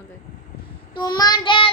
তোমাদের। তোমাদের